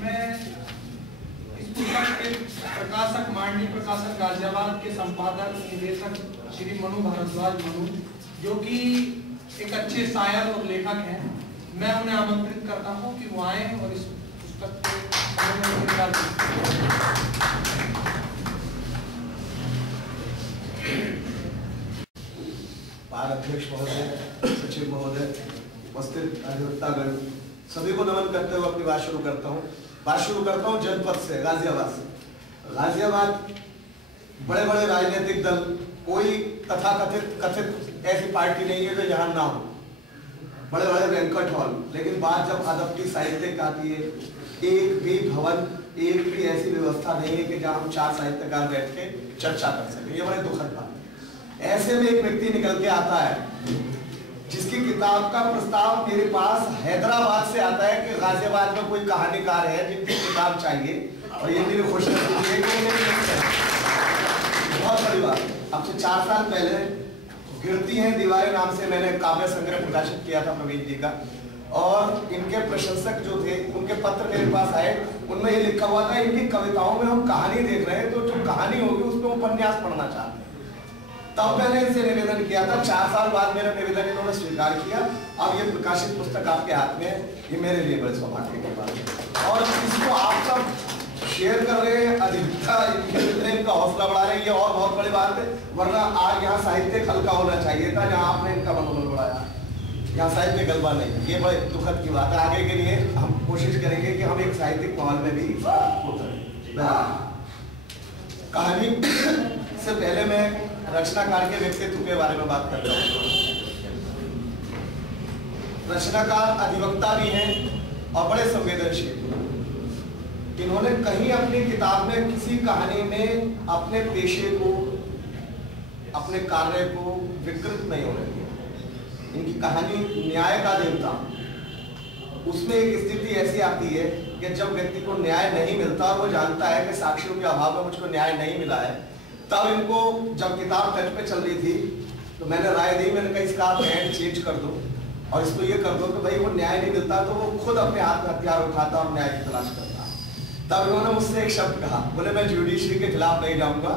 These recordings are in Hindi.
मैं इस पुस्तक के प्रकाशक मांडली प्रकाशक गाजियाबाद के संपादक निदेशक श्री मनु भारद्वाज मनु, जो कि एक अच्छे शायर और लेखक हैं, मैं उन्हें आमंत्रित करता हूं कि वो आए और इस पुस्तक के अध्यक्ष महोदय, सचिव महोदय, उपस्थित अधिवक्तागण, सभी को नमन करते हुए अपनी बात शुरू करता हूँ जनपद से, गाजियाबाद से। गाजियाबाद बड़े बड़े राजनीतिक दल, कोई कथित ऐसी पार्टी नहीं है जो यहाँ ना हो, बड़े बड़े बैंक्वेट हॉल, लेकिन बात जब अदब की साहित्य की आती है, एक भी भवन, एक भी ऐसी व्यवस्था नहीं है कि जहाँ हम 4 साहित्यकार बैठ के चर्चा कर सके। ये बड़े दुखद बात है। ऐसे में एक व्यक्ति निकल के आता है जिसकी किताब का प्रस्ताव मेरे पास हैदराबाद से आता है कि गाजियाबाद में कोई कहानीकार है जिनकी किताब चाहिए, और ये मेरी खुशनसीबी है कि बहुत बड़ी बात है। अब से 4 साल पहले गिरती हैं दीवारें नाम से मैंने काव्य संग्रह प्रकाशित किया था प्रवीण जी का, और इनके प्रशंसक जो थे उनके पत्र मेरे पास आए, उनमें ये लिखा हुआ था इनकी कविताओं में हम कहानी देख रहे हैं, तो जो कहानी होगी उसमें उपन्यास पढ़ना चाहते हैं। तब मैंने इनसे निवेदन किया था, 4 साल बाद मेरा निवेदन इन्होंने स्वीकार किया। अब ये प्रकाशित पुस्तक आपके हाथ में है, ये मेरे लिए बड़े सौभाग्य की बात है, और इसको आप सब शेयर कर रहे हैं, इनका हौसला बढ़ा रहे हैं, ये और बहुत बड़ी बात है। वरना आज यहाँ साहित्य हल्का होना चाहिए था, जहाँ आपने इनका मनोबल बढ़ाया, यहाँ साहित्य गलबा नहीं। ये बड़े दुखद की बात है। आगे के लिए हम कोशिश करेंगे कि हम एक साहित्यिक माहौल में भी कहानी से पहले मैं रचनाकार के व्यक्तित्व के बारे में बात कर रहा हूँ। रचनाकार अधिवक्ता भी हैं और बड़े संवेदनशील। इन्होंने कहीं अपनी किताब में किसी कहानी में अपने पेशे को, अपने कार्य को विकृत नहीं होने दिया। इनकी कहानी न्याय का देवता, उसमें एक स्थिति ऐसी आती है कि जब व्यक्ति को न्याय नहीं मिलता और वो जानता है कि साक्षियों के अभाव में मुझको न्याय नहीं मिला है, तब इनको, जब किताब टच पे चल रही थी तो मैंने राय दी, मैंने कहा इसका आप एंड चेंज कर दो और इसको ये कर दो कि भाई वो न्याय नहीं मिलता तो वो खुद अपने हाथ में हथियार उठाता और न्याय की तलाश करता। तब इन्होंने मुझसे एक शब्द कहा, बोले मैं जुडिशरी के खिलाफ नहीं जाऊंगा,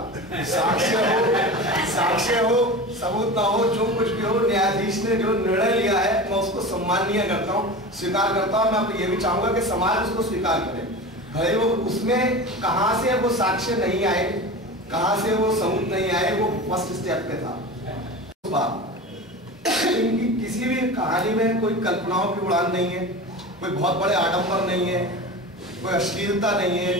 साक्ष्य हो, सबूत ना हो, जो कुछ भी हो, न्यायाधीश ने जो निर्णय लिया है मैं उसको सम्माननीय करता हूँ, स्वीकार करता हूँ। मैं ये भी चाहूंगा कि समाज उसको स्वीकार करे, भले वो उसमें कहाँ से वो साक्ष्य नहीं आए, कहां से वो सबूत नहीं आए, वो फर्स्ट स्टेप पे था। इनकी किसी भी कहानी में कोई कल्पनाओं की उड़ान नहीं है, कोई बहुत बड़े आडंबर नहीं है, कोई अश्लीलता नहीं है।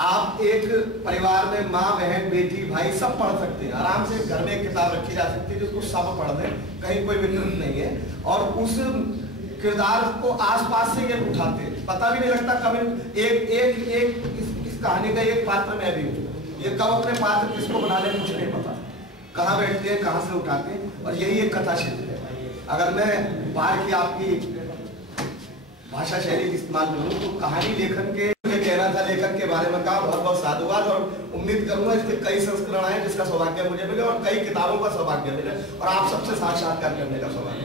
आप एक परिवार में माँ, बहन, बेटी, भाई सब पढ़ सकते हैं, आराम से घर में एक किताब रखी जा सकती है जिसको सब पढ़ दें, कहीं कोई विकृत नहीं है, और उस किरदार को आसपास से ये उठाते हैं, पता भी नहीं लगता कब इस कहानी का एक पात्र मैं भी हूँ। ये कब अपने पात्र किसको बना ले मुझे नहीं पता, कहाँ बैठते हैं, कहाँ से उठाते हैं, और यही एक कथा क्षेत्र है। अगर मैं बाहर की आपकी भाषा शैली इस्तेमाल करूँ तो कहानी लेखन के कहना था, लेखन के बारे में कहा, बहुत बहुत साधुवाद, और उम्मीद करूंगा इसके कई संस्करण आए जिसका सौभाग्य मुझे मिले और कई किताबों का सौभाग्य मिले और आप सबसे साक्षात्कार करने का सौभाग्य।